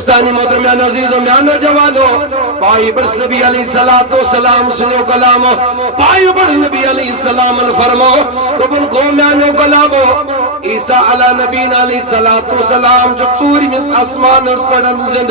دوستانی محترمیان عزیزوں میاں جوانو پائی برس نبی علیہ السلام سنو کلامو پائی بر نبی علیہ السلام فرمو ربن کو میانو کلامو عیسیٰ علیہ نبین علیہ السلام جو چوری مس اسمان اس پڑھن زند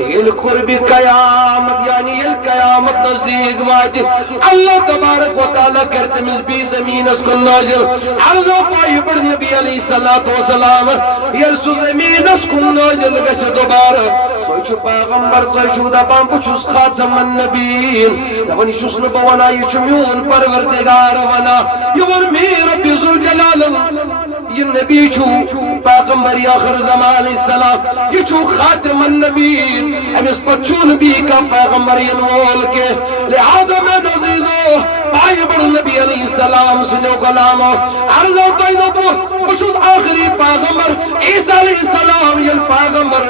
یہ قرب قیامت یعنی یہ قیامت نزدیک ماتی اللہ تبارک و تعالیٰ کرتے مز بی زمین اس کو نازل عرضو پائی بر نبی علیہ السلام یرسو زمین اس کو نازل گشت دوبارہ سوچو پیغمبر سوچو دبان بچوس خاتم النبیین دبانی چوس نبوانا یہ چمیون پروردگار وانا یور میر ربی ذوالجلال یہ نبی چھو پیغمبر آخر زمان علیہ السلام یہ چھو خاتم النبیین اب اس پر چھو نبی کا پیغمبر ینوال کے لہذا میں عزیزو پائی بڑھ نبی علیہ السلام سنو کلامو عرضو تیدو بچوس آخری پیغمبر عیسیٰ علیہ السلام یہ پیغمبر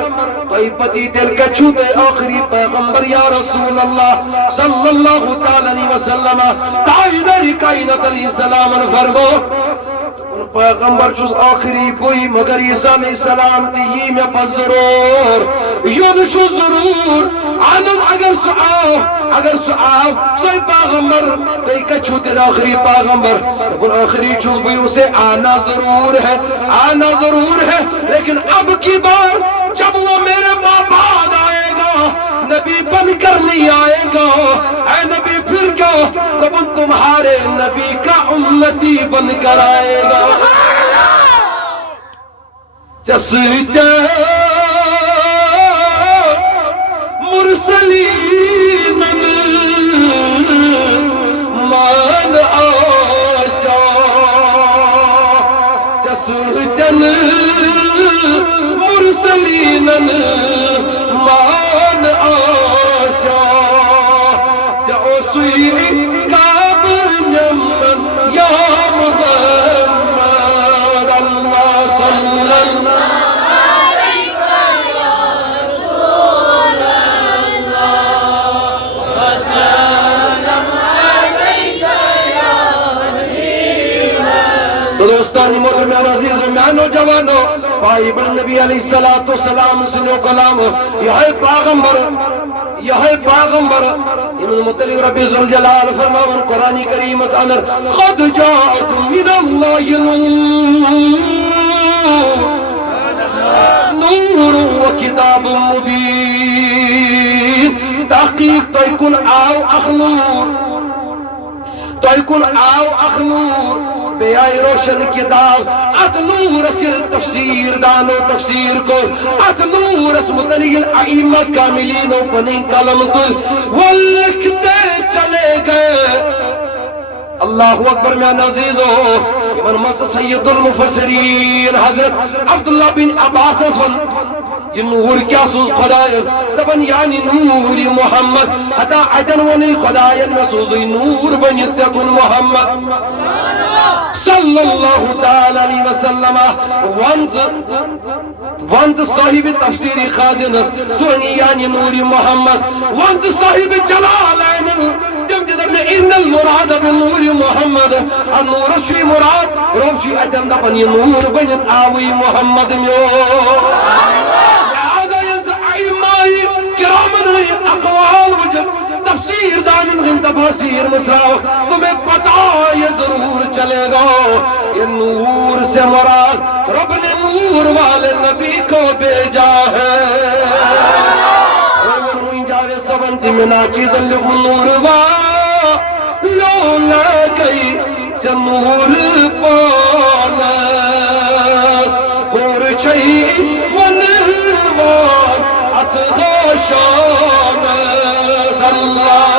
طیبتی دل کا چھوٹے آخری پیغمبر یا رسول اللہ صلی اللہ تعالی علیہ وسلم تاجدار کائنات علیہ السلام فرمو پیغمبر چوز آخری کوئی مگر عیسیٰ علیہ السلام تیہی میں پس ضرور یون چوز ضرور آنز اگر سعاو سوئی پیغمبر کئی کچھو تیر آخری پیغمبر لیکن آخری چوز بھی اسے آنا ضرور ہے لیکن اب کی بار جب وہ میرے ماں بعد آئے گا نبی بن کر نہیں آئے گا اے نبی پھر کیا تب تمہارے نبی کا امتی بن کر آئے گا جسد مرسلین مان آشا جسد مرسلین مان آشا جاؤ سوئی کعب نمن یا محمد اللہ صلی اللہ دوستانی محترمیان عزیز میانو جوانو پائی بڑھ نبی علیہ السلام سنو کلام یہ پیغمبر انہوں متعلق رب ذوالجلال فرماون قرآن کریم ازالر خد جاءتم من اللہ نور و کتاب مبین تحقیق تو یکن آو اخنور بے آئی روشن کتاب ات نور اس تفسیر دانو تفسیر کو ات نور اس متنیل ائمہ کاملین و پنی کلم کل وہ لکھتے چلے گئے اللہ اکبر میان عزیزو امن مصر سید المفسرین حضرت عبداللہ بن عباس یہ نور کیا سوز خدایت دبن یعنی نور محمد حتا عدن ونی خدایت مسوزی نور بنیت سکن محمد صلی اللہ تعالی علیہ وسلم وانت صاحب تفسیر خازنس سونی یعنی نور محمد وانت صاحب جلالین جب جدبن ان المراد بنور محمد النور شوی مراد روشی عدن دبن یہ نور بنیت آوی محمد میو اقوال وجد تفسیر دانن غن تفاسیر مساوخ تمہیں پتا یہ ضرور چلے گا یہ نور سے مراد رب نے نور والے نبی کو بھیجا ہے ومن جاوے سبنتی منا چیزن لکھ نور وا لولا گئی سے نور پانس اور چاہی ونروان اتغاشان صلی اللہ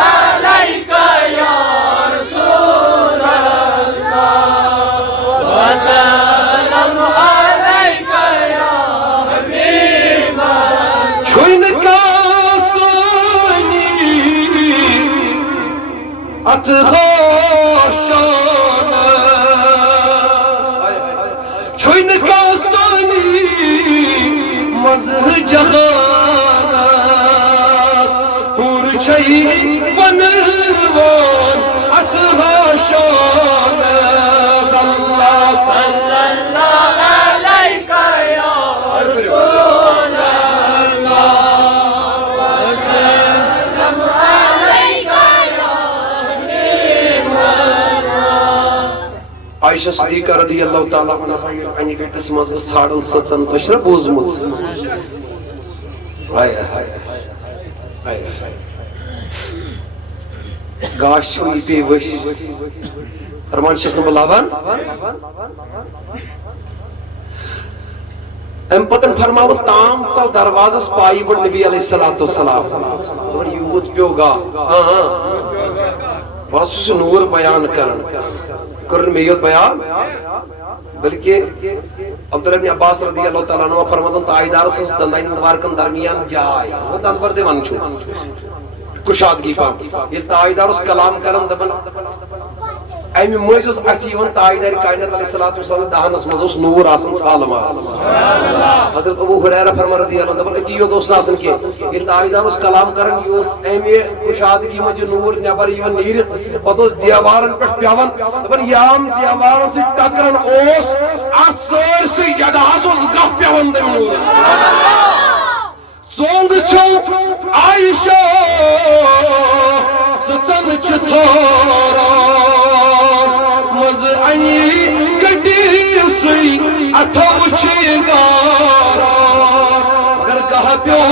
علیکہ یا رسول اللہ وسلم علیکہ یا حبیب اللہ چھوئن کا سونی اتغاشان چھوئن کا سونی مزہ جہانس ہور چھئی ونوان اتغاشان صلی اللہ علیکہ یا رسول عائشہ صدیقہ رضی اللہ تعالیٰ عنہ گٹس مز ژھانڈن سژن تو چھُ بوٗزمُت ہائے ہائے ہائے گاش چھُ پے ؤسۍ فرمان چھَس نہٕ بہٕ لبان ام پتن فرماون تام ژاو دروازس پائی بڑ نبی علیہ الصلوۃ والسلام یوت پیو گا بس نور بیان کرن کرن میں یوت بیان بلکہ عبداللہ بن عباس رضی اللہ تعالیٰ عنہ فرماون تائیدار سنس دندائن مبارکن درمیان جائے وہ دند بردے ون چھو کشادگی پام یہ تائیدار اس کلام کرن دبن ایمی مویز اس اتیون تائیدار کائنات علیہ السلام دہنس مزوس نور آسن سالما حضرت ابو حریرہ فرما رضی اللہ عنہ اتیو دوست آسن کے یہ تائیدار اس کلام کرن یوس ایمی کشادگی مجھ نور نیبر ایون نیرت پتوس دیوارن پر پیون دبن یام دیوارن سے ٹکرن اوس آسر سی جگہ اس گف پیون دم نور زونگ چھو عائشہ سچن چھوڑا مز انی گڈی سی اتھا اچھی گارا مگر کہا پیو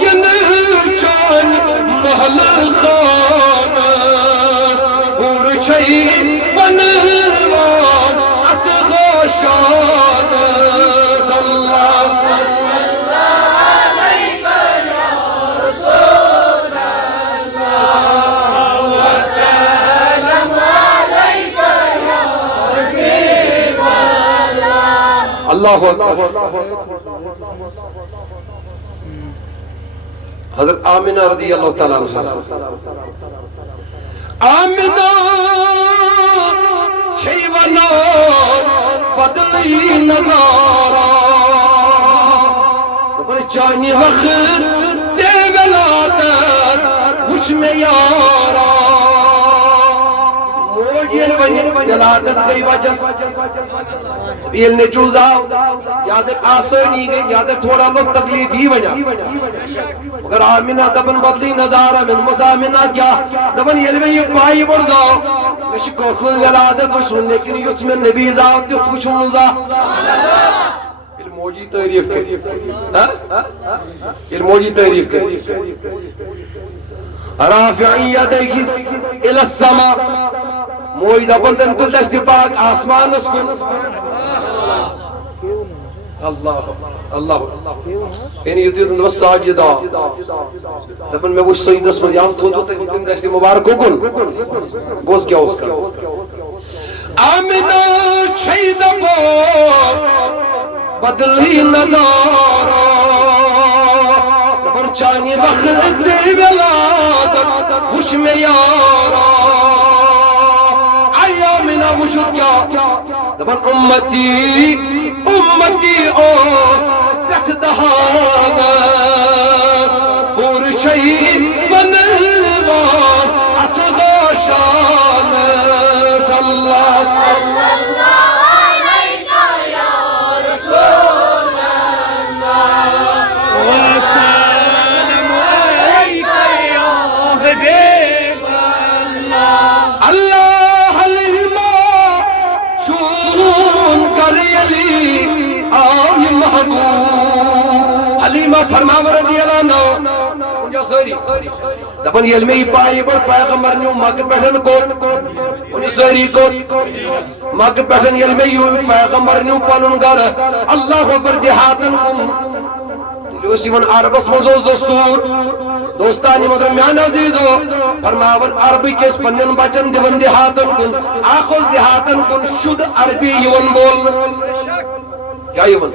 ین چان محل خانس اور چھئی بنوان ات غاشانس اللہ اللہ حضرت آمنہ رضی اللہ تعالیٰ عنہ آمنہ چھیونا بدلی نظارہ چانی وقت دے ولادت وچ میں یارا موجیر بنی ولادت گئی وجس بیل نے چوزا یادک آسانی گئی یادک تھوڑا لوگ تکلیف ہی بنا مگر آمینہ دبن بدلی نظارہ من مزامنہ کیا دبن یہ میں یہ پائی برزاؤ میں شکو خود ولادت وشن لیکن یوت میں نبی زاؤ تیوت وشن نزا الموجی تعریف کر الموجی تعریف کر رافعی یدیس الى السماء موجی دبن دن تل دستی پاک آسمان اس کو اللہ اللہ یعنی یہ تیرن بس ساجدہ دبن میں وہ سید اس میں یہاں تھوڑا تن دستی مبارک کن بوز کیا اس کا آمینہ چھید پا بدلی نظارہ دبن چانی وقت دے ولادت خوش میں یارا آئی آمینہ وجود کیا دبن امتی اوس پتھ دہانس پور چھئی بنوان ات غاشانس اللہ صلی اللہ علیہ یا رسول اللہ وسلم علیکہ یا حبیب اللہ اللہ حلیمہ چون کریلی آئی محبوب حلیمہ فرماور رضی اللہ عنہ انجا سوری دبن یہ علمی پائی بر پیغمبر نیو مگ پیٹھن کوٹ انہی سوری کوٹ مگ پیٹھن یہ علمی پیغمبر نیو پانن گر اللہ اکبر دیہاتن کن تلیوسی من عربس منزوز دستور دوستانی مدرمیان عزیزو فرماون عربی کس پنن بچن دیون دیہاتن کن آخوز دیہاتن کن شد عربی یون بولن کیا یون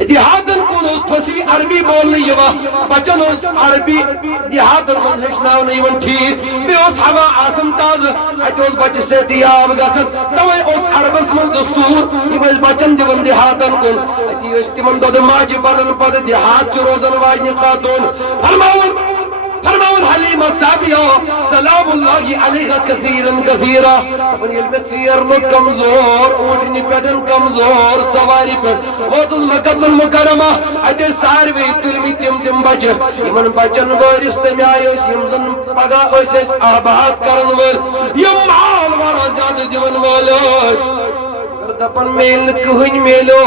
دیہاتن کن اس پسی عربی بولنے یوا بچن اس عربی دیہاتن من ہشناو نیون ٹھیک بے اس ہوا آسن تاز ایت اس بچ سے دیاب گسن توے اس عربس من دستور یہ اس بچن دیون دیہاتن کن ایتی اس تیمن دو دماج بنن پد دیہات چھ روزن واجنی خاتون فرماون حلیمہ سعدیہ سلام اللہ علیہ کثیرن کثیرہ اپنی علمت سیر لوگ کمزور اونٹنی پیٹن کمزور سواری پیٹ موزز مکت المکرمہ ایتے ساروی تلمی تم بچہ یمن بچن وارس تمی آئیس یمزن پگا ایس آباد کرن ول یم مال ورا واریاہ زیادہ دیون وٲلۍ مگر دپن میل کٕہٕنۍ میلیو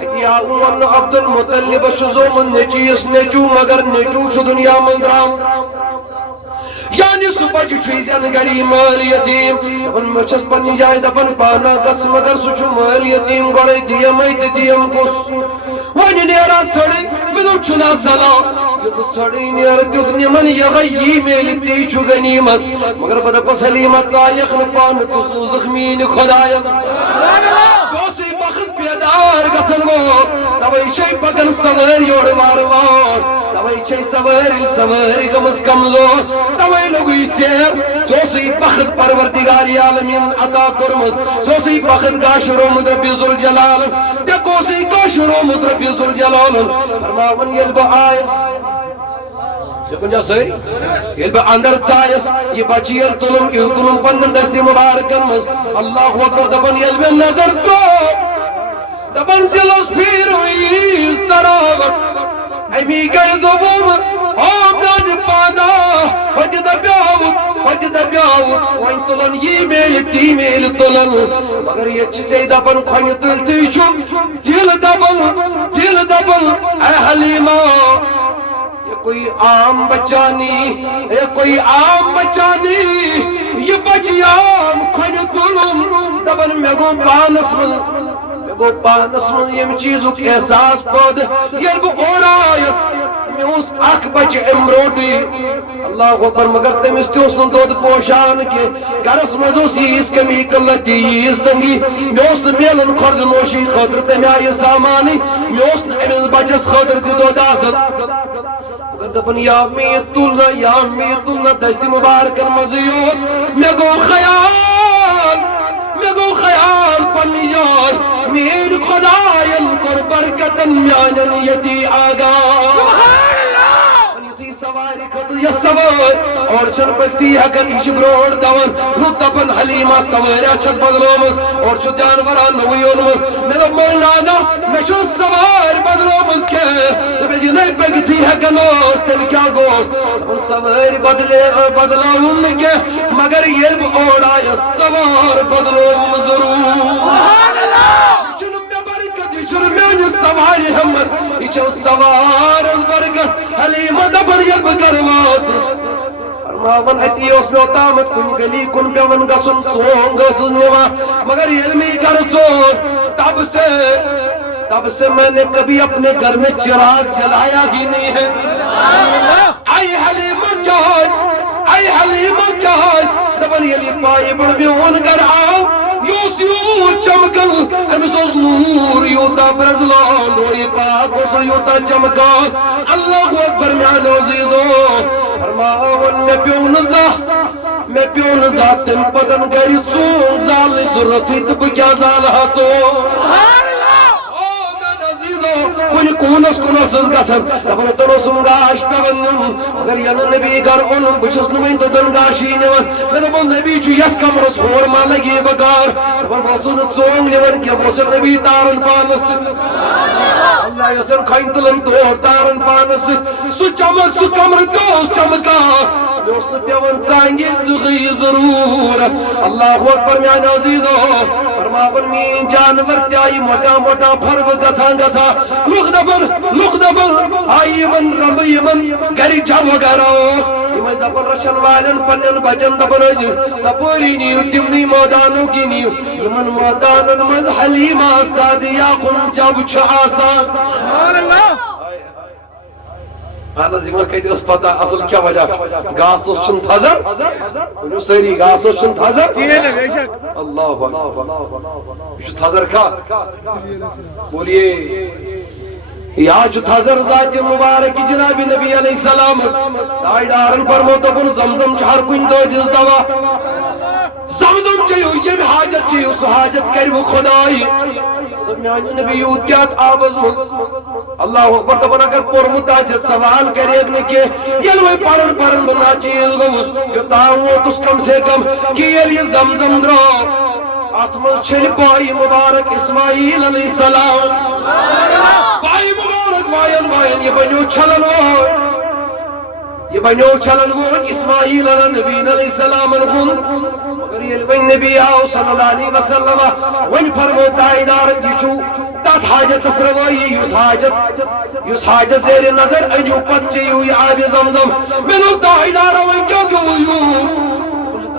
اَتہِ آو وننہٕ عبدالمطلبس چھُ زومُت نیٚچوِس نیٚچوٗ مگر نیٚچوٗ چھُ دُنیا منٛز درٛامُت یعنی سُہ بچہِ چھُے زٮ۪نہٕ گری مٲلۍ یتیٖم دپن بہٕ چھَس پننہِ جایہِ دپن پانہٕ گژھ مگر سُہ چھُ مٲلۍ یتیٖم گۄڈے دِیَمے تہٕ دِیَم کُس وۄنۍ نیران ژھٔڑٕے مےٚ دوٚپ چھُنا سلام ییٚلہِ بہٕ ژھٔڑٕے نیرٕ تیُتھ نِمن یِہوٚے یی میلہِ تی چھُ غنیٖمت مگر بہٕ دپس حلیٖمہ ژایکھ نہٕ پانہٕ ژٕ سوٗزکھ میٛانہِ خۄداین ژٕ اوسُے بخت بیدار گژھن وول توے چھے پکان سوٲرۍ یورٕ وارٕ وار توے چھے سوٲرۍ سوٲرۍ گٔمٕژ کمزور توے لوٚگُے ژیر ژٕ اوسُے بخت پروردگارِ عالمیٖن عطا کوٚرمُت ژٕ اوسُے بخت گاشرومُت رۄبہِ ذوالجلالن ٹٮ۪کھ اوسُے گاشرومُت رۄبہِ ذوالجلالن فرماوان ییٚلہِ بہٕ آیس ییٚلہِ بہٕ اندر ژایس یہِ بچہِ ییٚلہِ تُلُم یہِ تُلُم پننٮ۪ن دستہِ مُبارکن منٛز اللہ اکبر دپان ییٚلہِ مےٚ نظر ترٛوو دپان دِلس پھیٖرٕ ییٖژ تراوت امی گٔے دوٚپُم ہو میانہِ پانا ہوٚتہِ دپیاوُت وۄنۍ تُلن یی میلہِ تی میلہِ تُلن مگر ییٚتہِ چھِ ژےٚ دپان کھۄنہِ تُلۍ تی چھُم دِل دپان اے حلیٖمہ یہ کوئی عام بچہ نہیں یہ کوئی عام بچہ نہیں یہ بچیام کھنہِ تُلُم دپان مےٚ گوٚو پانس منٛز ییٚمہِ چیٖزُک احساس پٲدٕ ییٚلہِ بہٕ اورٕ آیس مےٚ اوس اکھ بچہِ امہِ برونٛٹھٕے اللہ اکبر مگر تٔمِس تہِ اوس نہٕ دۄد پوشان کینٛہہ گرس منٛز اوس ییٖژ کمی قلتی ییٖژ تنگی مےٚ اوس نہٕ میلان خۄردٕ نوشی خٲطرٕ تمہِ آیہِ سامانٕے مےٚ اوس نہٕ أمِس بچس خٲطرٕ تہِ دۄد آسان دپن یا مےٚ تُلنا دستہِ مُبارکن منٛزٕے یوت مےٚ گوٚو خیال پننہِ جایہِ میٛٲنۍ خۄداین کوٚر برکتن میانٮ۪ن ییٚتی آغاز سوارِ خٲطرٕ یۄس سوٲرۍ اورٕ چھنہٕ پٔکۍتھٕے ہٮ۪کان یہِ چھِ برونٛٹھ دون لُکھ دپان حلیٖمہ سوٲریا چھکھ بدلٲومٕژ اورٕ چھُ جانورا نوٚوٕے اوٚنمُت مےٚ دوٚپ مولانا مےٚ چھُنہٕ سوارِ بدلٲومٕژ کینٛہہ دوٚپُس یہِ نَے پٔکۍتھٕے ہٮ۪کان اوس تیٚلہِ کیٛاہ گوٚوس دپان سوٲرۍ بدلاوُم نہٕ کینٛہہ مگر ییٚلہِ بہٕ اورٕ آیس سوار بدلووُم ضروٗر میانہِ سوارِ ہٮ۪مت یہِ چھو سوارس برکت حلیٖمہ دپان ییٚلہِ بہٕ گرٕ واژٕس فرماوان اتی اوس مےٚ اوتامتھ کُنہِ گلی کُن پیوان گژھُن ژونٛگ ٲسٕس نِوان مگر ییٚلہِ مےٚ یہِ گرٕ ژوٚن تب سے میں نے کبھی اپنے گھر میں چراغ جلایا ہی نہیں ہے آئی حلیٖمہ کیٛازِ دپان ییٚلہِ پایہِ بٔڑ میون گرٕ آو یہِ اوس یوٗت چمکان أمِس اوس نوٗر یوٗتاہ برٛزلان نورِ پاک اوس یوٗتاہ چمکان اللہ اکبر میانیو عزیٖزو فرماوان مےٚ پیوٚو نہٕ زانٛہہ تمہِ پتن گرِ ژوٗنٛگ زالنٕچ ضروٗرتھٕے تہٕ بہٕ کیٛاہ زالہٕ ہا ژوٗنٛگ کُنہِ کوٗنس کُن ٲسٕس گژھان دپان اوٚتن اوسُم گاش پیوان نیُن مگر یَنہٕ نبی گرٕ اوٚنُم بہٕ چھُس نہٕ وۄنۍ توٚتن گاشٕے نِوان مےٚ دوٚپُن نبی چھُ یتھ کمرس ہور ما لگی بہٕ کار دپان بہٕ اوسُس نہٕ ژوٚنٛگ نِوان کینٛہہ بہٕ اوسُس نبی تاران پانس سۭتۍ اللہ ٲسن کھۄنہِ تُلان تور تاران پانس سۭتۍ سُہ چمک سُہ کمرٕ تہِ اوس چمکان مےٚ اوس نہٕ پیوان ژانٛگہِ زٕہٕے ضروٗرت اللہ اکبر میانیو عزیٖزو فرماوان میٛٲنۍ جانور تہِ آیہِ موٹا فربہٕ گژھان لُکھ دپان آیہِ یِمن رمبہٕ یِمن گرِ جم وغیرہ اوس یِم ٲسۍ دپان رچھن والٮ۪ن پننٮ۪ن بچن دپان ٲسۍ تپٲری نِیِو تِمنٕے مٲدانو کِنۍ نِیِو یِمن مٲدانن منٛز حلیٖمہ سعدیہ ہُنٛد جب چھُ آسان اہن حظ یِمن کتہِ ٲس پتہ اصل کیٛاہ وجہ چھُ گاسس چھُنہٕ تھزر ؤنِو سٲری گاسس چھُنہٕ تھزر اللہ یہِ چھُ تھزر کتھ بولیے یا چھُ تھزر ذاتہِ مُبارک جناب نبی علیہ السلامس تاجدارن فرمو دوٚپُن زمزم چھُ ہر کُنہِ دٲدِس دوا زمزم چیٚیِو ییٚمہِ حاجت چیٚیِو سُہ حاجت کروٕ خۄداے میانہِ نبی یوٗت کیٛاہ اتھ آبس منٛز اللہ اکبر دپان اگر پوٚرمُت آسٮ۪تھ سوال کریکھ نہٕ کینٛہہ ییٚلہِ وۄنۍ پرن بہٕ ناچیٖز گوٚوُس یوٚتام ووتُس کم سے کم کہِ ییٚلہِ یہِ زمزم درٛاو اتھ منٛز چھٔلۍ پایہِ مُبارک اسماعیل علیہ السلام پایہِ مُبارک وایَن یہِ بنیو چھلن وول یہِ بنو چلن وون اسماعیل نبی علیہ السلام کن مگر یل ون نبی آو صلی اللہ علیہ وسلم ون فرمو تائیدارن یہ چھو تات حاجت سروائی یس حاجت زیر نظر انیو پچی ہوئی آب زمزم منو تائیدارا ون کیوں کیوں ہوئی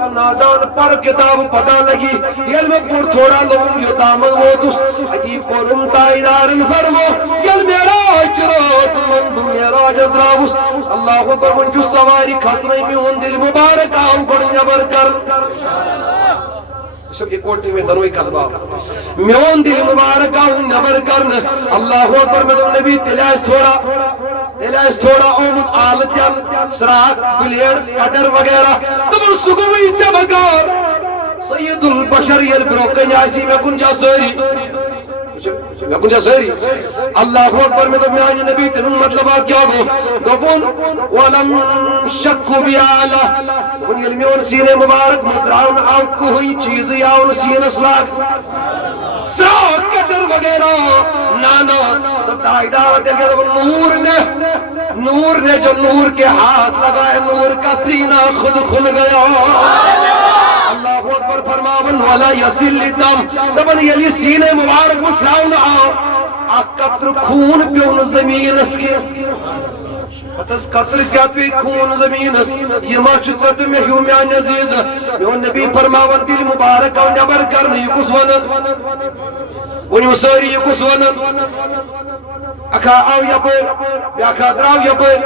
نادان پر کتاب پتا لگی یل میں پور تھوڑا لوم یو دامن ووتس حدیب پورم تائیدارن فرمو یل میراج روز من میراج دراوس اللہ اکبر من جو سواری کھسنے میں ہون دل مبارک آؤں گڑ نبر کر سب ایک کوٹی میں دنوئی کذبا میون دل مبارک آؤں نبر کرن اللہ اکبر میں دم نبی دلیس تھوڑا اومد آلتیان سراک بلیڑ کٹر وغیرہ دبر سگوئی سے بگار سید البشر یل بروکن آسی میں کن جا سوری اللہ اکبر میں دم آئی نبی تنوں مطلب کیا گو دبن ولم شکو بیالا دبن یل میون سینے مبارک مصرعون آنکو ہوئی چیزی آن سین اسلاک سراک کٹر وغیرہ نانا دب دائیدار دیکھے دب نور نے جو نور کے ہاتھ لگائے نور کا سینہ خود کھل گیا اللہ اکبر فرماون ولا یسل دم دبن یلی سینے مبارک مسراؤن قطر خون پیون زمین اس کے پتس قطر کیا پی خون زمین اس یہ ماچت میں ہیو میان عزیز میون نبی فرماون دل مبارک او نبر کرن یہ کس ونن ونیو ساری یہ کس ونن اکھا آو یپر بیاکھا دراو یپر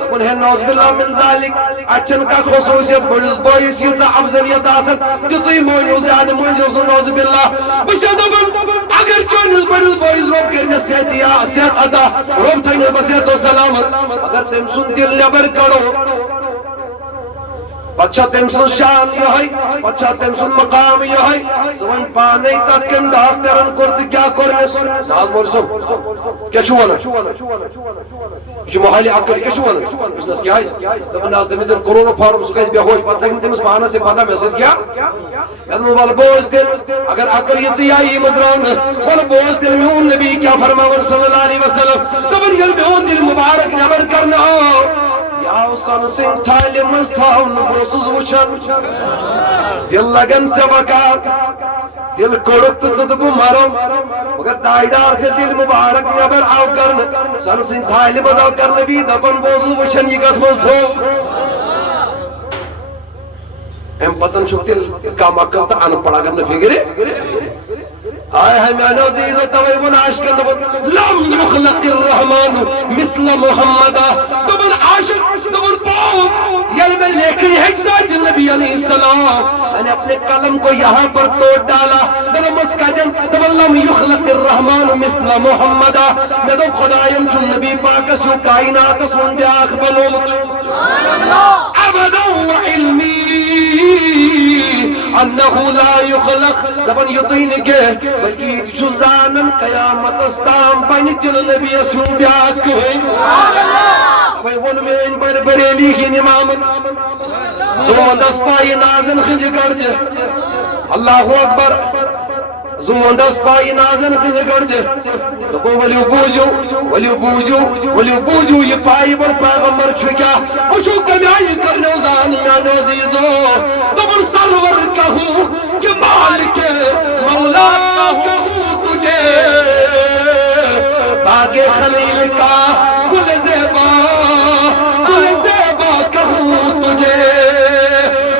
دبن ہے نوز باللہ من ذالک اچھن کا خصوصیت بڑیس بائیس یہ افضلیت آسن کسی مونیو زیادہ مونیو سن نوز باللہ بشہ دبن اگر چونیس بڑیس بائیس روب کرنے سیت ادا روب تھینے بسیت و سلامت اگر تم سن دل نبر کرو پچھا تم سن شان یہائی پچھا تم سن مقام یہائی سوائن پانے تک کن ڈاکٹرن کرد کیا کرنس ناز مورسو کیا شو وانا یہ محالی آکری کیا شو وانا اس ناز کیا ہے دبن ناز تمیز دن کرونا فارم سکا اس بیا ہوش پتہ لیکن تمیز پانا سے پتہ محسد کیا یادن والا بوز دل اگر آکریت سے آئی مزران والا بوز دل میں ان نبی کیا فرماون صلی اللہ علیہ وسلم دبن یل میں ان دل مبارک نبر کرنا یاو سن سن تھالی مز تھاون بوسز وچن دل لگن سے بکار دل کڑک تصدب مرم مگر دائیدار سے دل مبارک نبر آو کرن سن سن تھالی مز آو کرن بھی دپن بوسز وچن یہ گت مز تھو ہم پتن چھو دل کا مکل تا ان پڑا کرنے فکرے آئے ہے میں عزیز توئی بن عاشق دبن لم یخلق الرحمن مثل محمدہ دبن عاشق دبن پاؤں یل میں لیکن ہے ذات نبی علیہ السلام میں نے اپنے قلم کو یہاں پر توڑ ڈالا دبن مسکدن دبن لم یخلق الرحمن مثل محمدہ میں دب خدایم چون نبی پاک سو کائنات اسمن بیاخ بنو ابدا و علمی انہو لا یخلق دبن یطین کے بلکہ جزانن قیامت استام بنی تل نبی اسو بیاک ہوئیں بھائی ون میں ان بر بریلی کی نمام زمان دس پائی نازن خج کر دے اللہ اکبر زمان دس پائی نازن خج کر دے دبو ولیو بوجو یہ پائی بر پیغمبر چھکیا وچو کمیائی کرنے زانی میانو عزیزو دبن سرور کہوں کہ مالک مولا کہوں تجھے باغ خلیل کا گل زیبا کہوں تجھے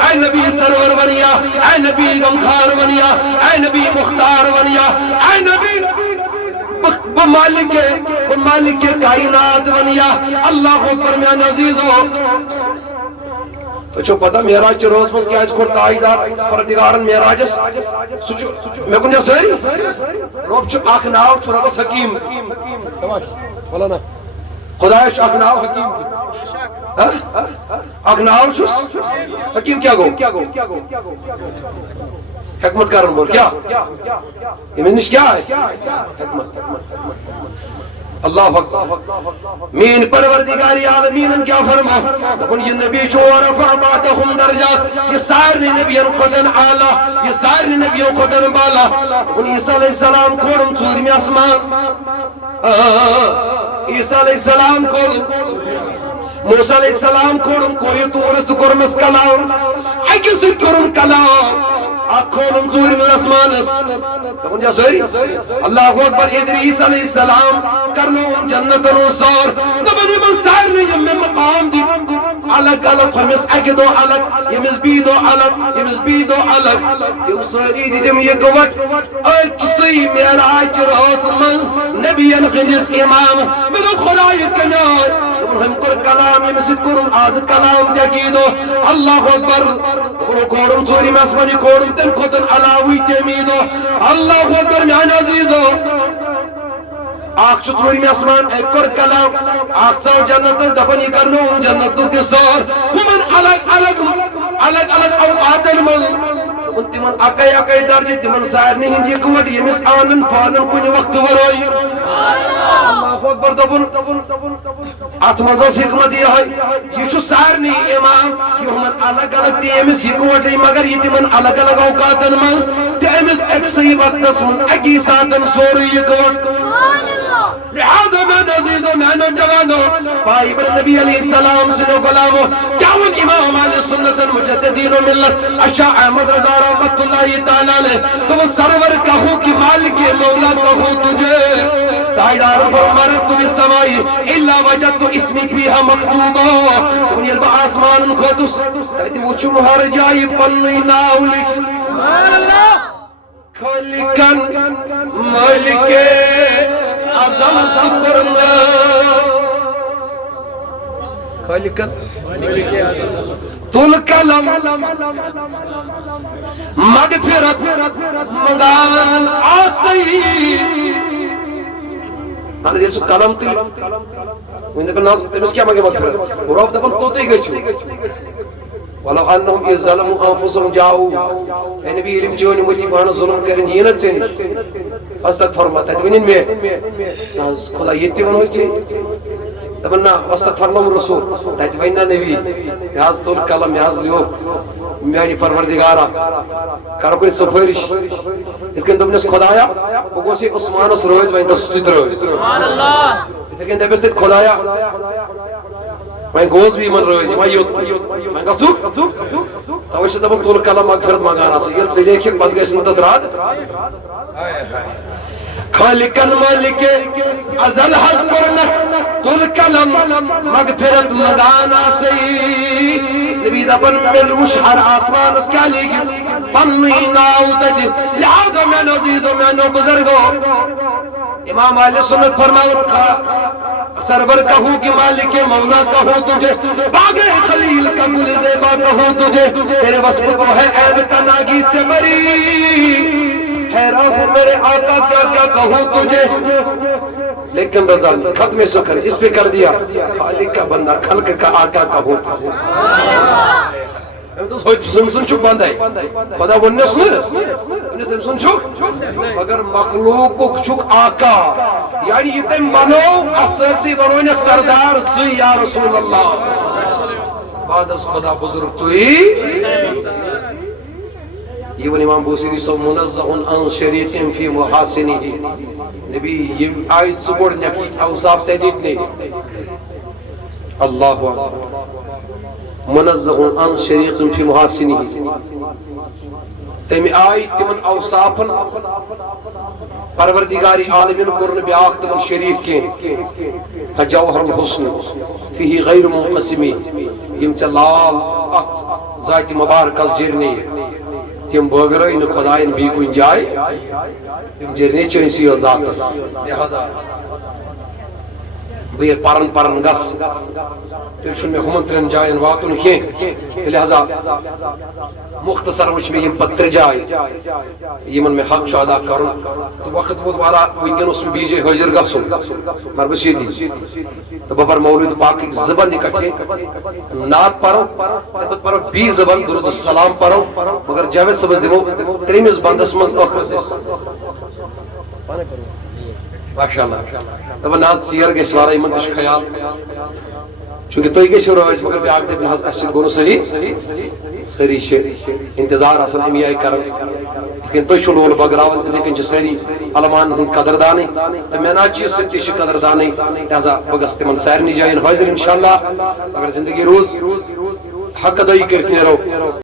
اے نبی سرور بنیا اے نبی غمخار بنیا اے نبی مختار بنیا اے نبی مالک کائنات بنیا اللہ اکبر میان عزیزو تو چھو پتا میراج روز مز کیا کھوڑ تائیدار پردگارن میراجس میں کنیا سوئی روب چھو آکھ ناو چھو ربس حکیم خدایش آکھ ناو حکیم آکھ ناو چھوس حکیم کیا گو حکمت کارن بول کیا یہ میں نش کیا ہے حکمت اللہ اکبر مین پروردگاری عالمین کیا فرما لیکن یہ نبی جو ورفع بعدهم درجات یہ سائر نبیان خودن اعلی یہ سائر نبیان خودن بالا لیکن عیسیٰ علیہ السلام کھوڑم چور میں اسمان عیسیٰ علیہ السلام کھوڑم موسیٰ علیہ السلام کھوڑم کوئی تورس تو کرمس کلام اکی سید کرم کلام کھولم ژوٗرِ منٛز اسمانس دوٚپُن جا سٲری اللہ اکبر ادریس علیہ السلام کرنوم جنتن سور دوٚپُن یِمن سارنٕے یِم مےٚ مقام دِتۍ الگ الگ ہمس اکہ دو الگ یمس بی دو الگ یمس بی دو الگ تم ساری دتم یکوٹ اکسی معراج رات منز نبیین ہندس امام میں خدا کمیائے ہم کر کلام یمس کرم آز کلام تکیدو اللہ اکبر کورم ژوٗرِم آسمانی کورم تم کھوتن علاوی تمیدو اللہ اکبر میان عزیزو آخ ژوٗرِم آسمان کر کلام آخ ژاو جنتس دپن یہ کرنو جنت تہ سور ہمن الگ الگ الگ الگ اوقاتن من تمن اکے اکے درجہ تمن سارنی ہند یکوٹ یمس آنن فانن کن وقت ورائی اللہ اکبر دپن ات مز حکمت یہ سارنی امام یہ الگ الگ تمس یکوٹ مگر یہ تمن الگ الگ اوقاتن مز تمس اکسی وقتس من اکی ساتن سوری یکوٹ لہذا میں عزیز و میں نوجوانو بھائی بر نبی علیہ السلام سنو غلامو کیاون امام اہل سنت المجددین و ملت اشاع احمد رضا رحمت اللہ تعالی علیہ تو سرور کہوں کہ مالک مولا کہوں تجھے تائیدار پر مرت بالسمائی الا وجدت اسمی فیہا مکتوبا انہی البا آسمان خودس تایدی وچم ہر جائی پنی ناولک خالقن مالک ازل ذکرنا خالقن تل کلم مغفرت مگان آسی انا یہ سو کلم تل وین دپن ناز تمس کیا مگے مغفرت اور اب دپن توتے گچو ولو انہم یہ ظلموا انفسهم جاؤ اے نبی علم جون متی بان ظلم کرن یہ نہ چن استغفر اللہ تتوین میں ناز خدا یہ تی ونو چھ دپنا استغفر اللہ رسول تتوین نبی یاز تول کلم یاز لیو میانی پروردگارا کرو کوئی سفارش اس کے دپنس خدایا وہ گوسی عثمان اس روز وین دس ست روز سبحان اللہ لیکن دپس تے خدایا میں گوز بھی من روز میں یوت میں گفتو توش دپن تول کلم مغفرت مگانا سی یل چلے کہ بد گئے سنت رات خالقن مالک ازل حز کرنا تول کلم مغفرت مگانا سی نبی دپن ملوش ہر آسمان اس کیا لیگی پنی ناو دد لہذا میں عزیز و میں بزرگو امام اہل سنت فرماؤں سرور کہوں کہ مالک مولا کہوں تجھے باغ خلیل کا گل زیبا کہوں تجھے تیرے وصف کو ہے عیب تناگی سے بری حیران ہوں میرے آقا کیا کیا کہوں تجھے لیکن رضا ختم سکر اس پہ کر دیا خالق کا بندہ خلق کا آقا کہوں تجھے تو سن چک بند ہے خدا بننے سن چک مگر مخلوق کو چک آقا یعنی یہ تم بنو اثر سی بنو انہیں سردار سی یا رسول اللہ بعد از خدا بزرگ توی یہ ون امام بوسیری سو منزہن ان شریقن فی محاسنی نبی یہ آیت سبوڑ نکی اوصاف سے دیتنے اللہ منزہن ان شریقن فی محاسنی تم آیت تمن اوصافن پروردگاری عالمین کرن بیاق تمن شریف کے فجوہر الحسن فیہی غیر منقسمی یم چلال ات ذات مبارک از جرنی تم بغرین خدائن بھی کن جائے تم جرنی چوئسی و ذاتس لہذا بیر پرن گس تیشن میں ہمن ترین جائن واتن کھین لہذا مختصر وچ میں یم پتر جائے یمن میں حق ادا کرن تو وقت بود والا ونگن اس میں بیجے حاضر گسن مر بشیدی تو ببر مولود پاک زبان اکٹھے نعت پڑھو تبت پڑھو 20 زبان درود السلام پڑھو مگر جاوید سبز دیمو تریمز بندس مز اخر ماشاءاللہ تب ناز سیر کے سوارا ایمن تش خیال چونکہ تو ہی گیشن رویز مگر بیاگ دے بناز احسن گونو صحیح سریش انتظار اصل امیائی کرن کہ تو شلول بگراون لیکن چھ ساری علمان ہند قدردانی تو میں نا چیز سے تیش قدردانی لہذا بگست من سارنی جائیں حاضر انشاءاللہ اگر زندگی روز حق ادائی کرتے رہو